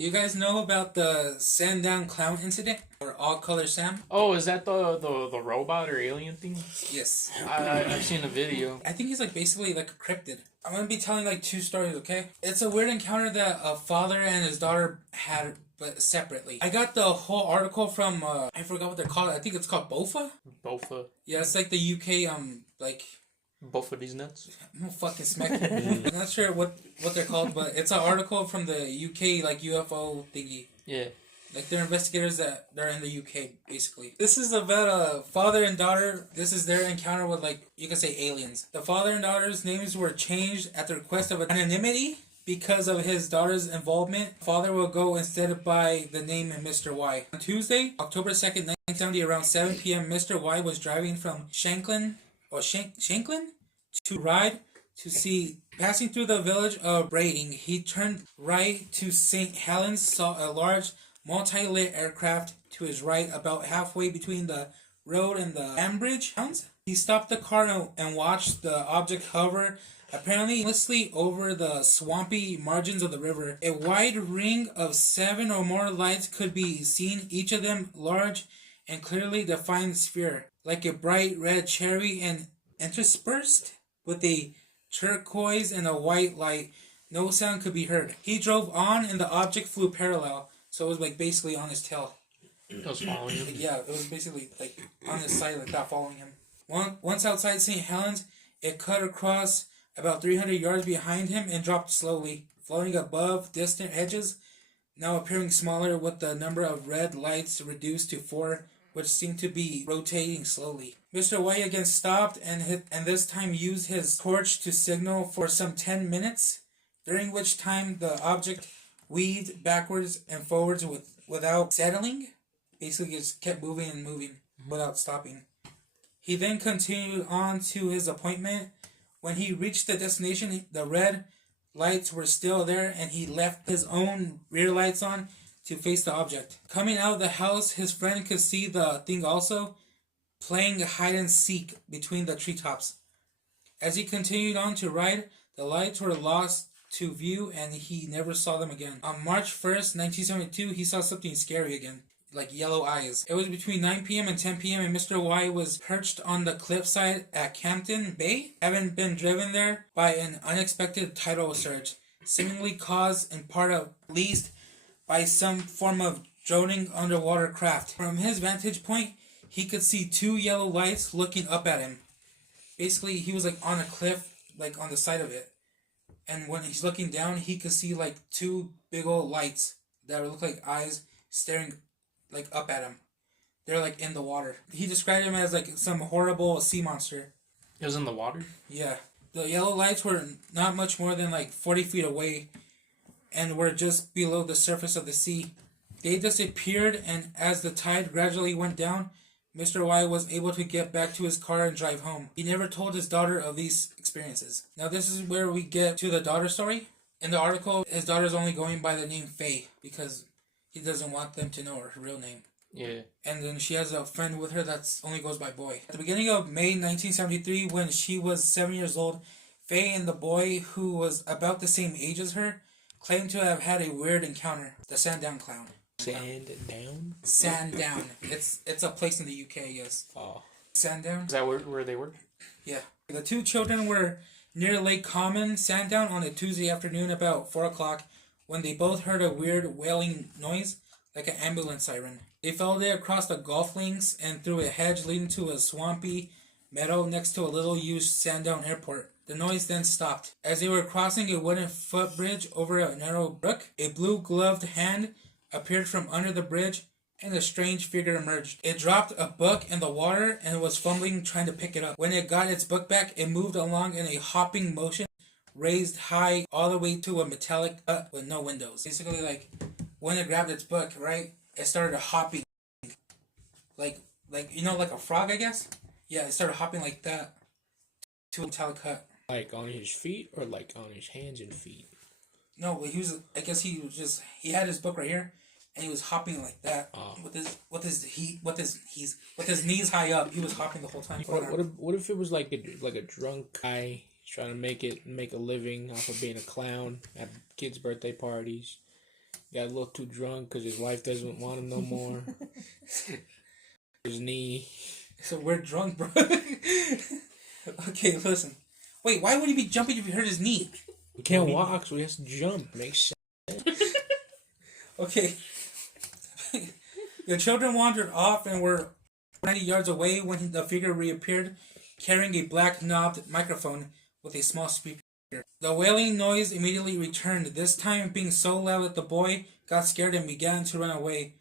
Do you guys know about the Sandown clown incident? Or All Color Sam? Oh, is that the robot or alien thing? Yes. I've seen a video. I think he's like basically like a cryptid. I'm gonna be telling like two stories, okay? It's a weird encounter that a father and his daughter had, but separately. I got the whole article from I forgot what they're called. I think it's called BOFA. Bofa. Yeah, it's like the UK like Both of these nuts. I'm gonna fucking smack you. I'm not sure what they're called, but it's an article from the UK like UFO thingy. Yeah. Like they're investigators that they're in the UK basically. This is about a father and daughter. This is their encounter with like you could say aliens. The father and daughter's names were changed at the request of anonymity because of his daughter's involvement. Father will go instead by the name Mr. Y. On Tuesday, October 2nd, 1970, around 7 p.m., Mr. Y was driving from Shanklin to Ryde to see. Passing through the village of Brading, he turned right to St. Helens, saw a large multi-lit aircraft to his right about halfway between the road and the Ambridge Hounds. He stopped the car and watched the object hover apparently aimlessly over the swampy margins of the river. A wide ring of 7 or more lights could be seen, each of them large and clearly defined sphere, like a bright red cherry and interspersed with a turquoise and a white light. No sound could be heard. He drove on and the object flew parallel. So it was like basically on his tail. It was following him? Yeah, it was basically like on his side like that following him. Once outside St. Helens, it cut across about 300 yards behind him and dropped slowly, floating above distant edges, now appearing smaller with the number of red lights reduced to 4, which seemed to be rotating slowly. Mr. White again stopped and this time used his torch to signal for some 10 minutes, during which time the object weaved backwards and forwards without settling. Basically just kept moving and moving without stopping. He then continued on to his appointment. When he reached the destination, the red lights were still there and he left his own rear lights on to face the object. Coming out of the house, his friend could see the thing also, playing hide and seek between the treetops. As he continued on to ride, the lights were lost to view and he never saw them again. On March 1st, 1972, he saw something scary again, like yellow eyes. It was between 9 p.m. and 10 p.m. and Mr. Y was perched on the cliffside at Campton Bay, having been driven there by an unexpected tidal surge, seemingly caused in part at least by some form of droning underwater craft. From his vantage point, he could see 2 yellow lights looking up at him. Basically, he was like on a cliff, like on the side of it. And when he's looking down, he could see like 2 big old lights that look like eyes staring like up at him. They're like in the water. He described him as like some horrible sea monster. It was in the water? Yeah. The yellow lights were not much more than like 40 feet away and were just below the surface of the sea. They disappeared, and as the tide gradually went down, Mr. Y was able to get back to his car and drive home. He never told his daughter of these experiences. Now this is where we get to the daughter story. In the article, his daughter's only going by the name Faye because he doesn't want them to know her real name. Yeah. And then she has a friend with her that only goes by Boy. At the beginning of May 1973, when she was 7 years old, Faye and the boy, who was about the same age as her, claimed to have had a weird encounter. The Sandown clown. Sandown? Sandown. It's a place in the UK, yes. Oh. Sandown? Is that where they were? Yeah. The 2 children were near Lake Common, Sandown, on a Tuesday afternoon about 4 o'clock when they both heard a weird wailing noise, like an ambulance siren. They followed it across the golf links and through a hedge leading to a swampy meadow next to a little-used Sandown airport. The noise then stopped. As they were crossing a wooden footbridge over a narrow brook, a blue-gloved hand appeared from under the bridge, and a strange figure emerged. It dropped a book in the water and was fumbling trying to pick it up. When it got its book back, it moved along in a hopping motion, raised high all the way to a metallic hut with no windows. Basically, like, when it grabbed its book, right, it started hopping. Like you know, like a frog, I guess? Yeah, it started hopping like that to a metallic hut. Like on his feet or like on his hands and feet? No, he was, I guess he had his book right here, and he was hopping like that with his knees high up. He was hopping the whole time. What if it was like a drunk guy trying to make a living off of being a clown at kids' birthday parties, Got a little too drunk because his wife doesn't want him no more. His knee. So we're drunk, bro. Okay, listen. Wait, why would he be jumping if he hurt his knee? We can't walk, so he has to jump. Makes sense. Okay. The children wandered off and were 90 yards away when the figure reappeared, carrying a black knobbed microphone with a small speaker. The wailing noise immediately returned, this time being so loud that the boy got scared and began to run away.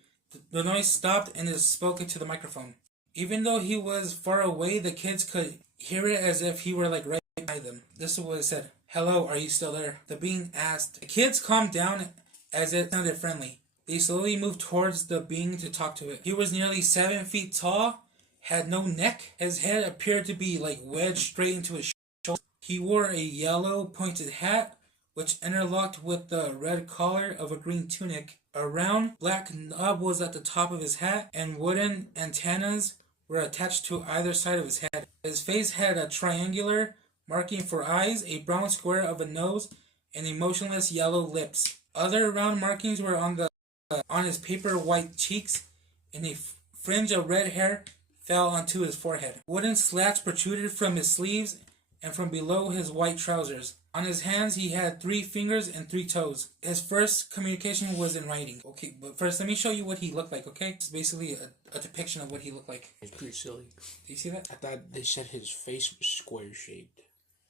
The noise stopped and it spoke into the microphone. Even though he was far away, the kids could hear it as if he were like right behind them. This is what it said. "Hello, are you still there?" The being asked. The kids calmed down as it sounded friendly. They slowly moved towards the being to talk to it. He was nearly 7 feet tall, had no neck. His head appeared to be like wedged straight into his shoulder. He wore a yellow pointed hat, which interlocked with the red collar of a green tunic. A round black knob was at the top of his hat, and wooden antennas were attached to either side of his head. His face had a triangular marking for eyes, a brown square of a nose, and emotionless yellow lips. Other round markings were on his paper white cheeks, and a fringe of red hair fell onto his forehead. Wooden slats protruded from his sleeves and from below his white trousers. On his hands he had 3 fingers and 3 toes. His first communication was in writing. Okay, but first let me show you what he looked like, okay? It's basically a depiction of what he looked like. It's pretty silly. Do you see that? I thought they said his face was square shaped.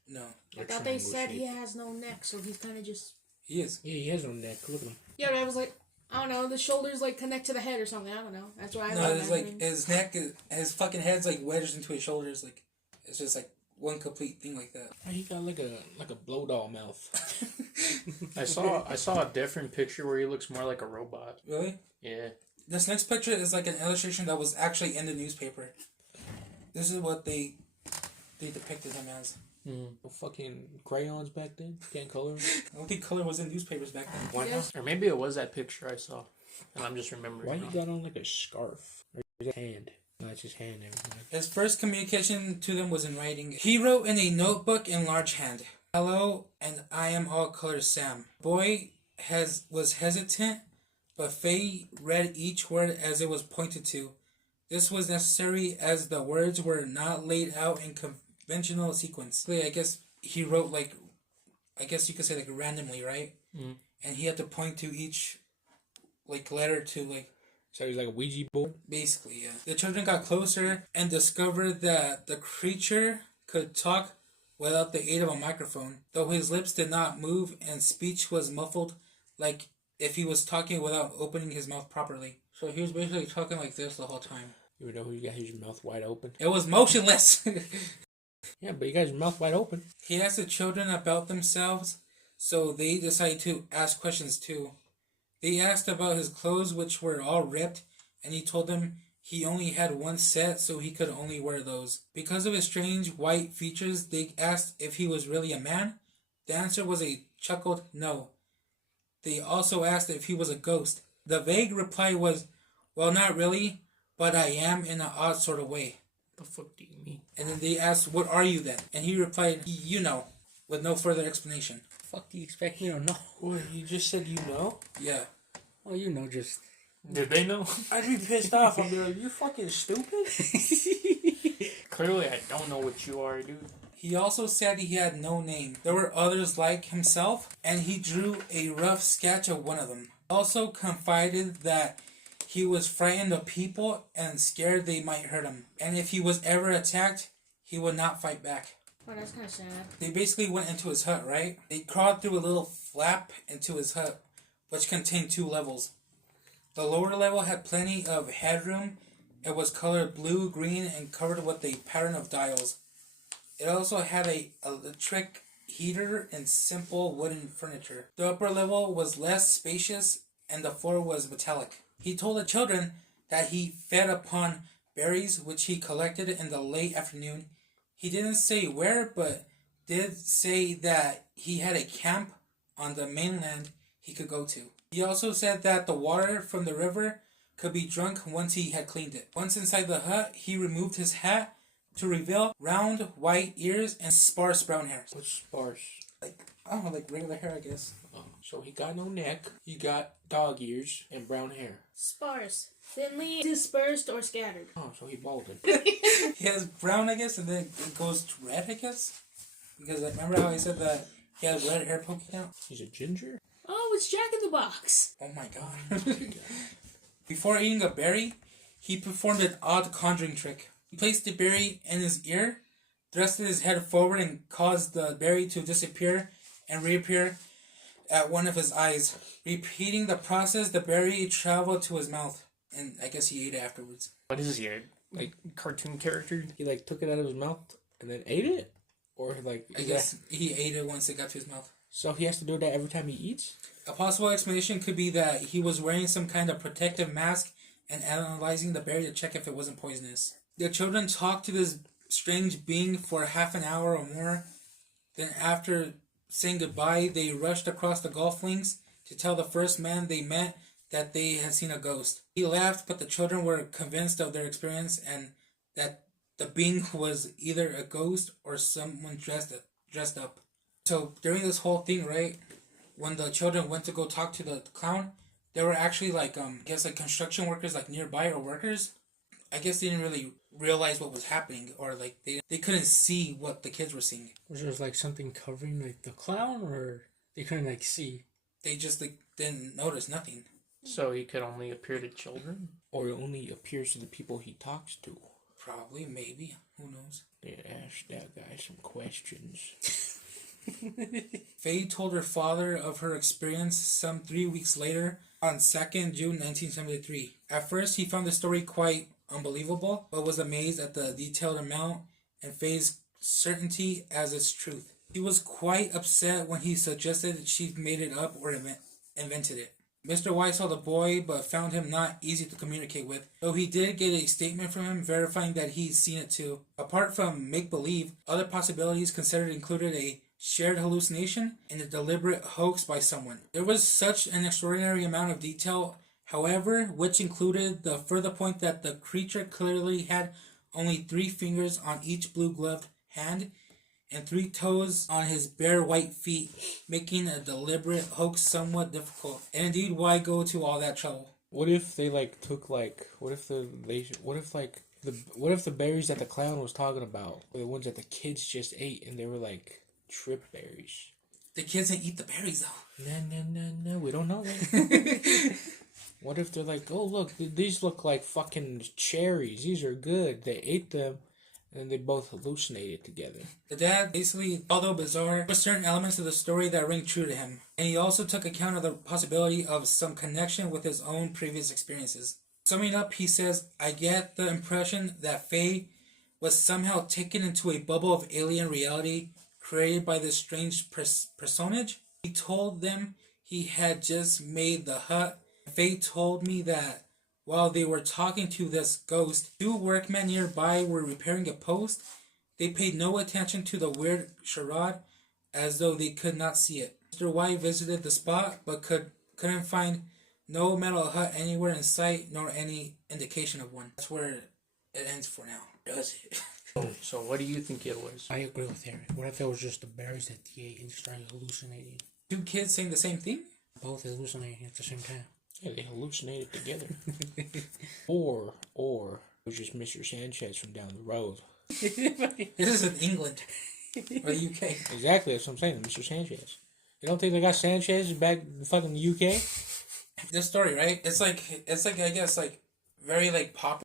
No. I thought they said he has no neck, so he's kind of just... He is. Yeah, he has no neck. Look at him. Yeah, but I was like, I don't know, the shoulders like connect to the head or something. I don't know. That's why I No, thought it's like his neck, his fucking head's like wedged into his shoulders. Like it's just like one complete thing like that. He got like a blow doll mouth. I saw a different picture where he looks more like a robot. Really? Yeah. This next picture is like an illustration that was actually in the newspaper. This is what they depicted him as. No fucking crayons back then. Can't color them. I don't think color was in newspapers back then. Why not? Or maybe it was that picture I saw, and I'm just remembering. Why now. he got on like a scarf? Or his hand? No, it's his hand. Everything. His first communication to them was in writing. He wrote in a notebook in large hand, "Hello, and I am all colors Sam." Boy was hesitant, but Faye read each word as it was pointed to. This was necessary as the words were not laid out in conventional sequence. I guess he wrote like, I guess you could say like randomly, right? Mm. And he had to point to each like letter to like. So he's like a Ouija board? Basically, yeah. The children got closer and discovered that the creature could talk without the aid of a microphone, though his lips did not move and speech was muffled like if he was talking without opening his mouth properly. So he was basically talking like this the whole time. You know who you got his mouth wide open? It was motionless. Yeah, but you got his mouth wide open. He asked the children about themselves, so they decided to ask questions too. They asked about his clothes, which were all ripped, and he told them he only had one set, so he could only wear those. Because of his strange white features, they asked if he was really a man. The answer was a chuckled no. They also asked if he was a ghost. The vague reply was, "Well, not really, but I am in an odd sort of way." The fuck do you mean? And then they asked, "What are you then?" And he replied, "You know," with no further explanation. Fuck do you expect me to know? What, you just said you know? Yeah. Well, you know, just... Did they know? I'd be pissed off. I'd be like, you fucking stupid? Clearly, I don't know what you are, dude. He also said he had no name. There were others like himself, and he drew a rough sketch of one of them. Also confided that he was frightened of people and scared they might hurt him. And if he was ever attacked, he would not fight back. Oh, that's kind of sad. They basically went into his hut, right? They crawled through a little flap into his hut, which contained 2 levels. The lower level had plenty of headroom. It was colored blue, green, and covered with a pattern of dials. It also had a electric heater and simple wooden furniture. The upper level was less spacious, and the floor was metallic. He told the children that he fed upon berries, which he collected in the late afternoon. He didn't say where, but did say that he had a camp on the mainland he could go to. He also said that the water from the river could be drunk once he had cleaned it. Once inside the hut, he removed his hat to reveal round white ears and sparse brown hair. What's sparse? Like, I don't know, like regular hair, I guess. Oh. So he got no neck. He got dog ears and brown hair. Sparse. Thinly dispersed or scattered. Oh, so he balded. He has brown, I guess, and then it goes to red, I guess. Because remember how he said that he had red hair poking out? He's a ginger? Oh, it's Jack in the Box. Oh my god. Before eating a berry, he performed an odd conjuring trick. He placed the berry in his ear, thrusted his head forward, and caused the berry to disappear and reappear at one of his eyes. Repeating the process, the berry traveled to his mouth, and I guess he ate it afterwards. What is he, a like cartoon character? He like took it out of his mouth and then ate it? Or like... I guess he ate it once it got to his mouth. So he has to do that every time he eats? A possible explanation could be that he was wearing some kind of protective mask and analyzing the berry to check if it wasn't poisonous. The children talked to this strange being for half an hour or more. Then after saying goodbye, they rushed across the golf links to tell the first man they met that they had seen a ghost. He laughed, but the children were convinced of their experience and that the being was either a ghost or someone dressed up. So during this whole thing, right, when the children went to go talk to the clown, there were actually like I guess like construction workers like nearby or workers. I guess they didn't really realize what was happening, or like they couldn't see what the kids were seeing. Was there like something covering like the clown, or they couldn't like see? They just like didn't notice nothing. So he could only appear to children? Or it only appears to the people he talks to? Probably, maybe, who knows. They asked that guy some questions. Faye told her father of her experience some 3 weeks later on 2nd June 1973. At first, he found the story quite unbelievable, but was amazed at the detailed amount and Faye's certainty as its truth. He was quite upset when he suggested she made it up or invented it. Mr. White saw the boy, but found him not easy to communicate with, though he did get a statement from him verifying that he'd seen it too. Apart from make-believe, other possibilities considered included a shared hallucination and a deliberate hoax by someone. There was such an extraordinary amount of detail, however, which included the further point that the creature clearly had only 3 fingers on each blue-gloved hand and 3 toes on his bare white feet, making a deliberate hoax somewhat difficult. And indeed, why go to all that trouble? What if they like took like what if the berries that the clown was talking about were the ones that the kids just ate and they were like trip berries? The kids didn't eat the berries though. No, we don't know that. What if they're like, oh look, these look like fucking cherries. These are good. They ate them. And they both hallucinated together. The dad basically, although bizarre, there were certain elements of the story that ring true to him. And he also took account of the possibility of some connection with his own previous experiences. Summing up, he says, I get the impression that Faye was somehow taken into a bubble of alien reality created by this strange personage. He told them he had just made the hut. Faye told me that while they were talking to this ghost, 2 workmen nearby were repairing a post. They paid no attention to the weird charade, as though they could not see it. Mr. White visited the spot, but couldn't find no metal hut anywhere in sight, nor any indication of one. That's where it ends for now. Does it? So what do you think it was? I agree with Eric. What if it was just the berries that he ate and started hallucinating? 2 kids saying the same thing? Both hallucinating at the same time. Yeah, they hallucinated together. or it was just Mr. Sanchez from down the road. This is in England. Or the UK. Exactly, that's what I'm saying, Mr. Sanchez. You don't think they got Sanchez back in fucking the UK? This story, right? It's like I guess like very like popular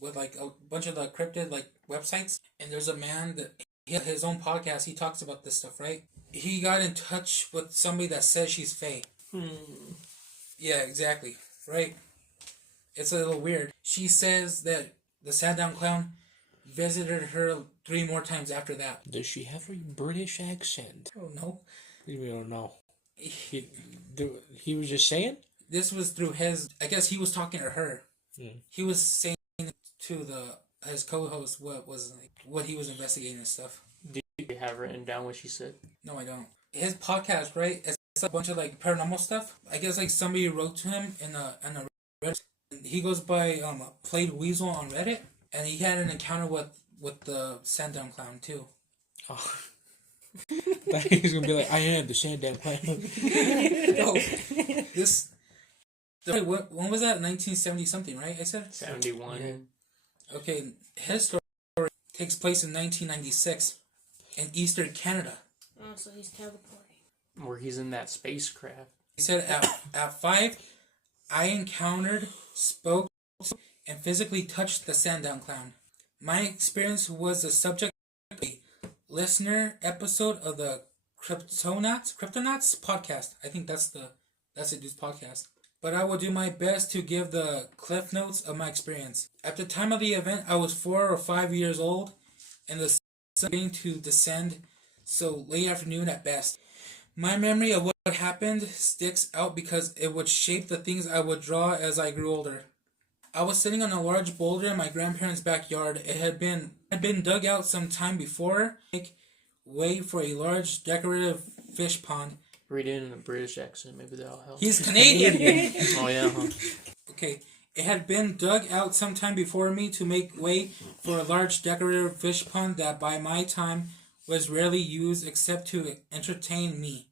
with like a bunch of the cryptid like websites. And there's a man that he has his own podcast. He talks about this stuff, right? He got in touch with somebody that says she's Faye. Yeah, exactly. Right? It's a little weird. She says that the Sandown clown visited her 3 more times after that. Does she have a British accent? I don't know. We don't know. He was just saying? This was through his... I guess he was talking to her. He was saying to his co-host what he was investigating and stuff. Do you have written down what she said? No, I don't. His podcast, right? It's a bunch of like paranormal stuff. I guess like somebody wrote to him in a Reddit. He goes by Played Weasel on Reddit, and he had an encounter with the Sandown clown too. Oh. He's gonna be like, I am the Sandown Clan. No, this. When was that? 1970 something, right? I said 71. Okay, his story takes place in 1996 in eastern Canada. Oh, so he's teleporting. Where he's in that spacecraft. He said at 5, I encountered, spoke, and physically touched the Sandown clown. My experience was the subject of a listener episode of the Cryptonauts podcast. I think that's a dude's podcast. But I will do my best to give the cliff notes of my experience. At the time of the event, I was 4 or 5 years old, and the sun was beginning to descend, so late afternoon at best. My memory of what happened sticks out because it would shape the things I would draw as I grew older. I was sitting on a large boulder in my grandparents' backyard. It had been dug out some time before to make way for a large decorative fish pond. Read it in a British accent, maybe that'll help. He's Canadian. Oh yeah, huh? Okay, it had been dug out some time before me to make way for a large decorative fish pond that by my time was rarely used except to entertain me.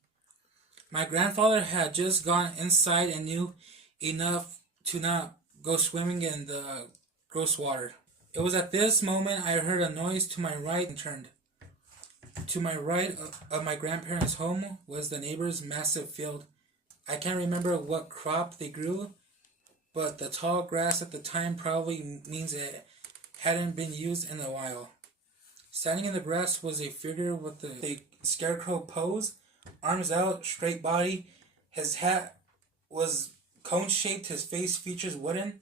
My grandfather had just gone inside and knew enough to not go swimming in the gross water. It was at this moment I heard a noise to my right and turned. To my right of my grandparents' home was the neighbor's massive field. I can't remember what crop they grew, but the tall grass at the time probably means it hadn't been used in a while. Standing in the grass was a figure with a scarecrow pose, arms out, straight body. His hat was cone-shaped, his face features wooden.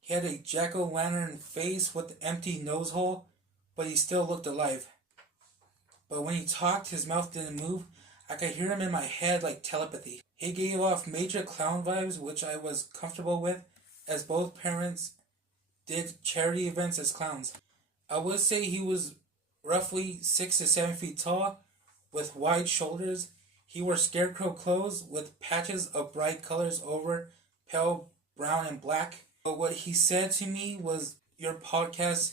He had a jack-o'-lantern face with an empty nose hole, but he still looked alive. But when he talked, his mouth didn't move. I could hear him in my head like telepathy. He gave off major clown vibes, which I was comfortable with, as both parents did charity events as clowns. I would say he was roughly 6 to 7 feet tall, with wide shoulders. He wore scarecrow clothes with patches of bright colors over pale brown and black. But what he said to me was, your podcast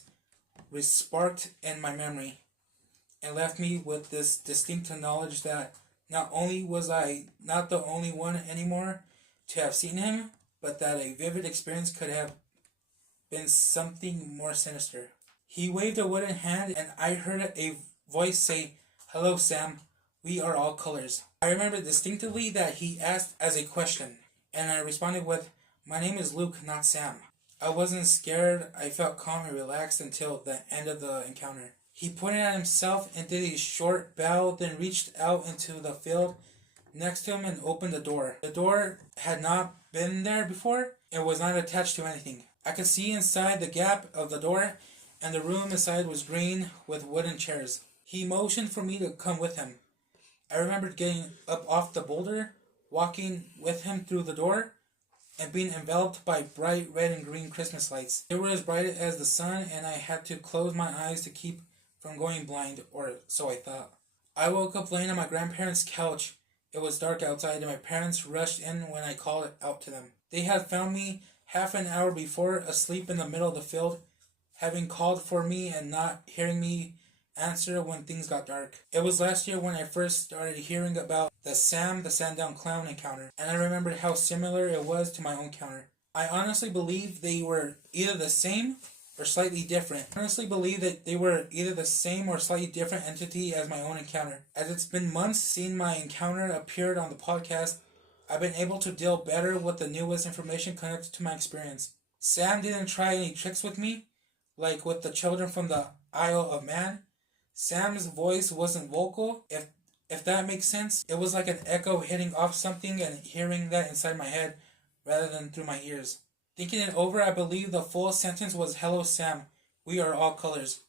resparked in my memory and left me with this distinct knowledge that not only was I not the only one anymore to have seen him, but that a vivid experience could have been something more sinister. He waved a wooden hand and I heard a voice say, "Hello, Sam. We are all colors." I remember distinctly that he asked as a question, and I responded with, "My name is Luke, not Sam." I wasn't scared. I felt calm and relaxed until the end of the encounter. He pointed at himself and did a short bow, then reached out into the field next to him and opened the door. The door had not been there before. It was not attached to anything. I could see inside the gap of the door, and the room inside was green with wooden chairs. He motioned for me to come with him. I remembered getting up off the boulder, walking with him through the door, and being enveloped by bright red and green Christmas lights. They were as bright as the sun, and I had to close my eyes to keep from going blind, or so I thought. I woke up laying on my grandparents' couch. It was dark outside, and my parents rushed in when I called out to them. They had found me half an hour before, asleep in the middle of the field, having called for me and not hearing me answer when things got dark. It was last year when I first started hearing about the Sandown clown encounter, and I remembered how similar it was to my own encounter. I honestly believe they were either the same or slightly different. I honestly believe that they were either the same or slightly different entity as my own encounter. As it's been months since my encounter appeared on the podcast, I've been able to deal better with the newest information connected to my experience. Sam didn't try any tricks with me, like with the children from the Isle of Man. Sam's voice wasn't vocal, if that makes sense. It was like an echo hitting off something and hearing that inside my head rather than through my ears. Thinking it over, I believe the full sentence was, "Hello, Sam. We are all colors.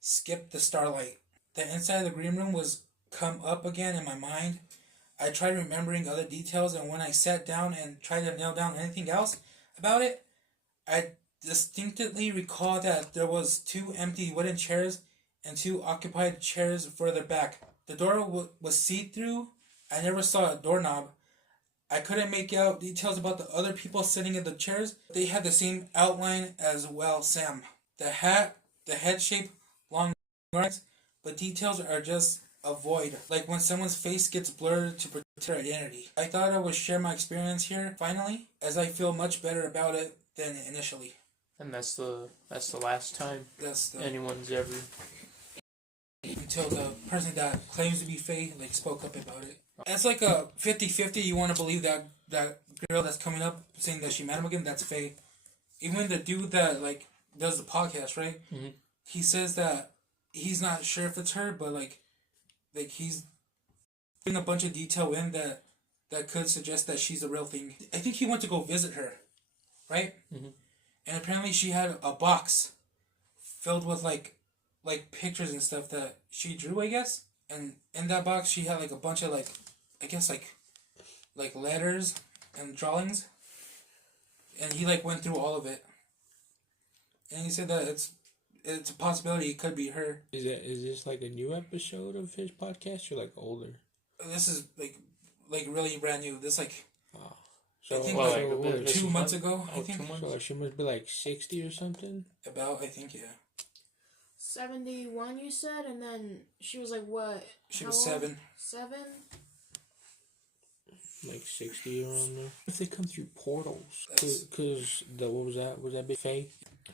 Skip the starlight." The inside of the green room was come up again in my mind. I tried remembering other details, and when I sat down and tried to nail down anything else about it, I distinctly recall that there was 2 empty wooden chairs and 2 occupied chairs further back. The door was see-through. I never saw a doorknob. I couldn't make out details about the other people sitting in the chairs. They had the same outline as well, Sam. The hat, the head shape, long lines, but details are just a void, like when someone's face gets blurred to protect their identity. I thought I would share my experience here finally, as I feel much better about it than initially. And that's the last time That's the anyone's ever. until the person that claims to be Faye like spoke up about it. It's like a 50-50. You want to believe that girl that's coming up saying that she met him again, that's Faye. Even the dude that like does the podcast, right? Mm-hmm. He says that he's not sure if it's her, but like he's putting a bunch of detail in that could suggest that she's the real thing. I think he went to go visit her, right? Mm-hmm. And apparently she had a box filled with like pictures and stuff that she drew, I guess. And in that box she had like a bunch of like letters and drawings. And he like went through all of it. And he said that it's a possibility it could be her. Is this like a new episode of his podcast or like older? This is like really brand new. This like So, I think well, like like a bit- 2 months ago. I Oh, think 2 months? so like she must be like 60 or something. about. I think yeah. 71, you said, and then she was like what? She How was old? 7. 7? Like 60 around there. If they come through portals, That's- because what was that? Was that big fake?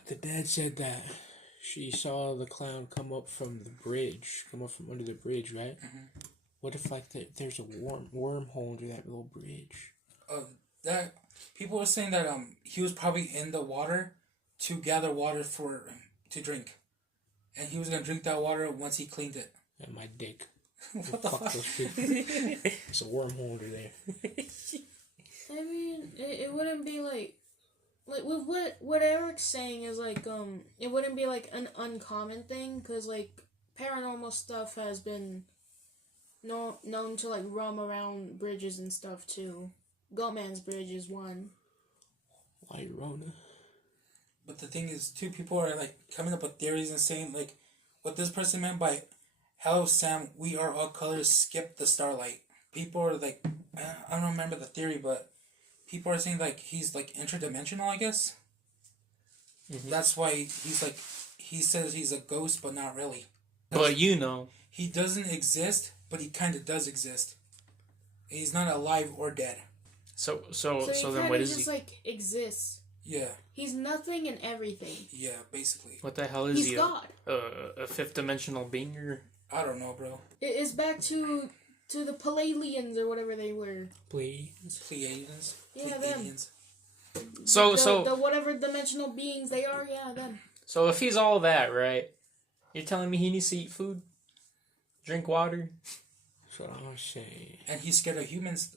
The dad said that she saw the clown come up from under the bridge, right? Mm-hmm. What if like there's a wormhole under that little bridge? That people were saying that he was probably in the water to gather water for to drink, and he was gonna drink that water once he cleaned it. And my dick. What the Fuck fuck? those people. It's a wormhole under there. I mean, it wouldn't be like with what Eric's saying is like it wouldn't be like an uncommon thing, because like paranormal stuff has been known to like roam around bridges and stuff too. Goatman's Bridge is one. Like Rona. But the thing is, too, people are like coming up with theories and saying like what this person meant by "Hello Sam, we are all colors. Skip the starlight." People are like, I don't remember the theory, but people are saying like he's like interdimensional, I guess. Mm-hmm. That's why he's like he says he's a ghost, but not really. But you know. He doesn't exist, but he kind of does exist. He's not alive or dead. So he then kinda what is just he? like exists. Yeah, He's nothing and everything. yeah, basically. What the hell is He's he? God. A fifth dimensional being or? I don't know, bro. It's back to the Palladians or whatever they were. Please. Pleiadians. Yeah, them. Pleiadians. The whatever dimensional beings they are, yeah, them. So if he's all that, right? You're telling me he needs to eat food, drink water? That's what I was saying. And he's scared of humans.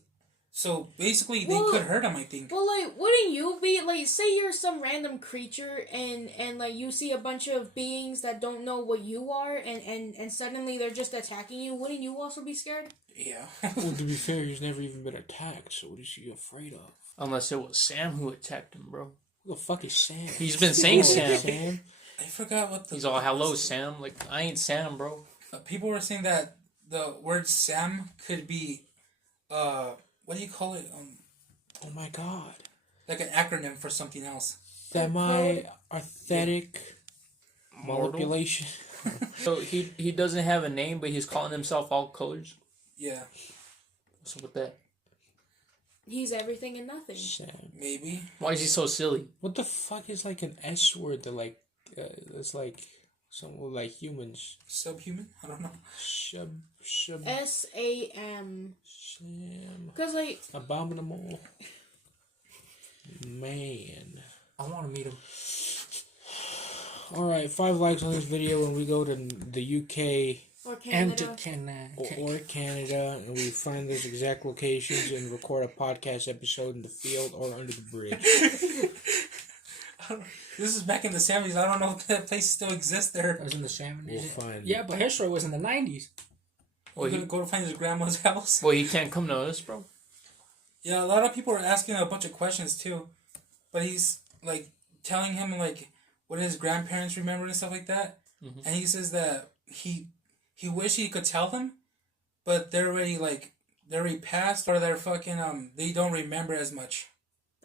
So basically, Well- they could hurt him, I think. Well, like, wouldn't you be like, say you're some random creature and like you see a bunch of beings that don't know what you are, and suddenly they're just attacking you? Wouldn't you also be scared? Yeah. Well, to be fair, he's never even been attacked, so what is he afraid of? Unless it was Sam who attacked him, bro. Who the fuck is Sam? He's been saying Sam. Sam? I forgot what the... He's all, hello, Sam. Like, I ain't Sam, bro. People were saying that the word Sam could be... what do you call it? Oh my god. Like an acronym for something else. Semi-aesthetic Mortal? manipulation. So he doesn't have a name, but he's calling himself all colors. Yeah, What's up with that? He's everything and nothing. Sam. maybe. Why is he so silly? What the fuck is like an S word that like, it's like, some like humans. Subhuman? I don't know. Shub, SAM. Sam. Because like Abominable. Man. I want to meet him. Alright, 5 likes on this video when we go to the UK or And Canada. or Canada and we find those exact locations and record a podcast episode in the field or under the bridge. This is back in the 70s. I don't know if that place still exists there. That was in the 70s. We'll find Yeah, but his story was in the 90s. We're Well, gonna go to find his grandma's house. Well, he can't come to us, bro. Yeah, a lot of people are asking a bunch of questions too, but he's like telling him like what his grandparents remember and stuff like that, and he says that he wish he could tell them, but they're already passed or they're fucking they don't remember as much.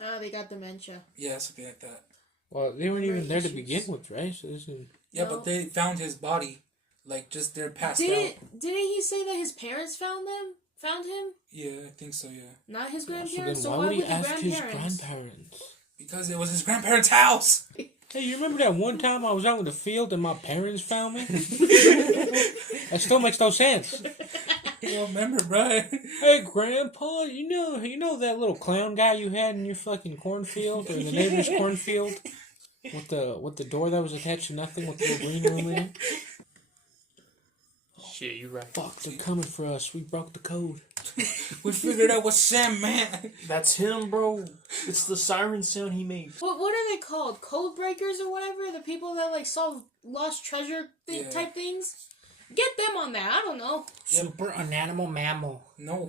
Oh, they got dementia. Yeah, something like that. Well, they weren't even there to Issues. begin with, right? So this is... Yeah, No. but they found his body, Like, just they're passed Didn't out. he say that his parents found him? Yeah, I think so, yeah. Not his So then grandparents. So why why would he would the ask his grandparents? grandparents? Because it was his grandparents' house! Hey, you remember that one time I was out in the field and my parents found me? That still makes no sense. You don't remember, bro? Hey, Grandpa, you know that little clown guy you had in your fucking cornfield or the neighbor's cornfield with the door that was attached to nothing with the little green room in it? Shit, you right. Fuck, they're coming for us. We broke the code. We figured out what Sam meant. That's him, bro. It's the siren sound he made. What are they called? Code breakers or whatever? The people that like solve lost treasure type things? Get them on there. I don't know. Super unanimal mammal. No.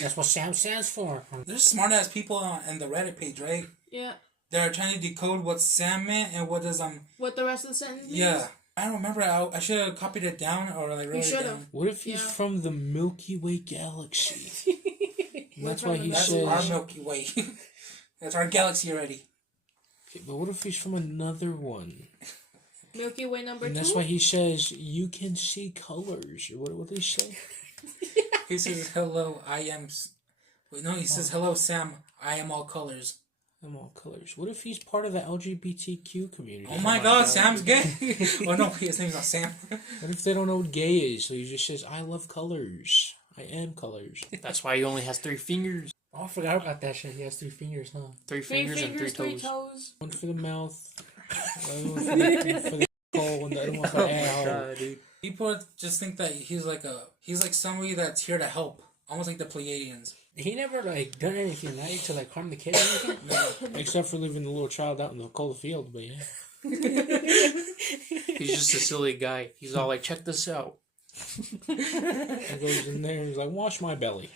That's what Sam stands for. There's smart ass people on the Reddit page, right? Yeah. They're trying to decode what Sam meant and what does What the rest of the sentence means? Yeah. I don't remember. I should have copied it down or like wrote it should've. down. What if he's from the Milky Way galaxy? That's why he That's says. our Milky Way. That's our galaxy already. But what if he's from another one? Milky Way number And 2? that's why he says you can see colors. Or what did he say? He says, hello, I am... Wait, no, he says, hello, Sam, I am all colors. I'm all colors. What if he's part of the LGBTQ community? Oh my god, Sam's gay. Oh no, his name's not Sam. What if they don't know what gay is? So he just says, I love colors. I am colors. That's why he only has 3 fingers. Oh, I forgot about that shit. He has 3 fingers, huh? 3 fingers and 3 toes. One for the mouth, the other one for the hole, and the other one for the asshole. God, dude. People just think that he's like somebody that's here to help. Almost like the Pleiadians. He never like done anything right to like harm the kid or anything. No. Except for leaving the little child out in the cold field, but yeah. He's just a silly guy. He's all like, check this out. He goes in there and he's like, wash my belly.